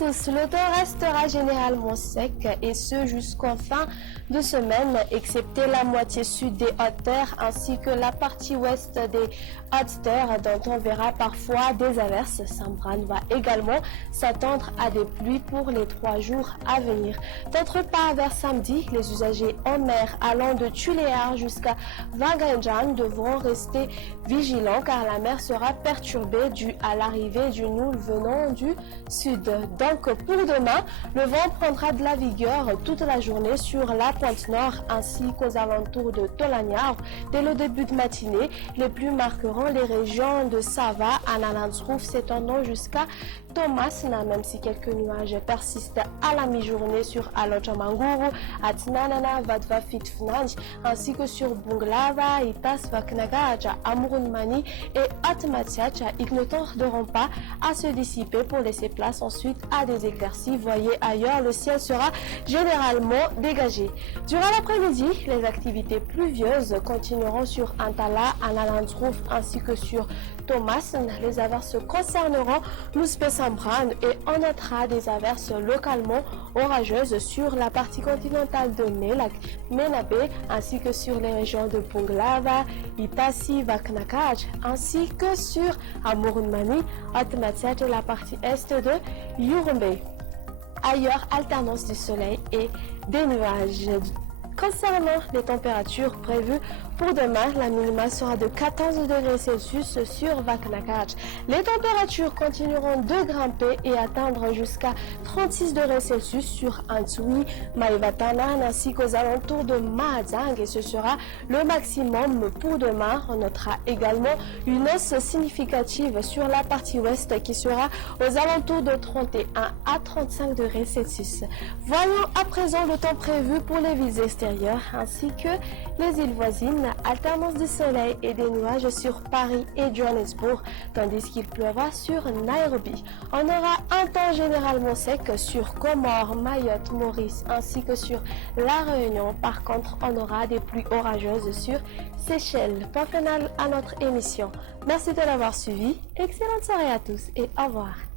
tous, le temps restera généralement sec et ce jusqu'en fin de semaine, excepté la moitié sud des Hautes-Terres ainsi que la partie ouest des Hautes-Terres dont on verra parfois des averses. Saint-Bran va également s'attendre à des pluies pour les 3 jours à venir. D'autre part, vers samedi, les usagers en mer allant de Tuléar jusqu'à Wanganjan devront rester vigilants car la mer sera perturbée due à l'arrivée du Noul venant du sud. Donc pour demain, le vent prendra de la vigueur toute la journée sur la pointe nord ainsi qu'aux alentours de Tolagnar. Dès le début de matinée, les pluies marqueront les régions de Sava, Analandrouf s'étendant jusqu'à Thomasna, même si quelques nuages persistent à la mi-journée sur Alochamanguru, Atnanana, Vadvafitfnanj, ainsi que sur Bunglava, Itas, Vaknagaja, Amurunmani et Atmatiacha. Ils ne tarderont pas à se dissiper pour laisser place ensuite à des éclaircies. Voyez ailleurs, le ciel sera généralement dégagé. Durant l'après-midi, les activités pluvieuses continueront sur Antala, Analandrouf ainsi que sur Thomas. Les averses concerneront l'Ouzbé-Saint-Bran et on notera des averses localement orageuses sur la partie continentale de Melak, Menabé ainsi que sur les régions de Bunglava, Itasi, Vaknakaj ainsi que sur Amurunmani, Atmatiat et la partie est de Yurumbe. Ailleurs, alternance du soleil et des nuages. Concernant les températures prévues pour demain, la minima sera de 14 degrés Celsius sur Vaknakaj. Les températures continueront de grimper et atteindre jusqu'à 36 degrés Celsius sur Antui, Maïvatanan ainsi qu'aux alentours de Mahazang et ce sera le maximum pour demain. On notera également une hausse significative sur la partie ouest qui sera aux alentours de 31 à 35 degrés Celsius. Voyons à présent le temps prévu pour les villes extérieures ainsi que les îles voisines. Alternance de soleil et des nuages sur Paris et Johannesburg, tandis qu'il pleuvra sur Nairobi. On aura un temps généralement sec sur Comores, Mayotte, Maurice, ainsi que sur La Réunion. Par contre, on aura des pluies orageuses sur Seychelles. Point final à notre émission. Merci de l'avoir suivi. Excellente soirée à tous et au revoir.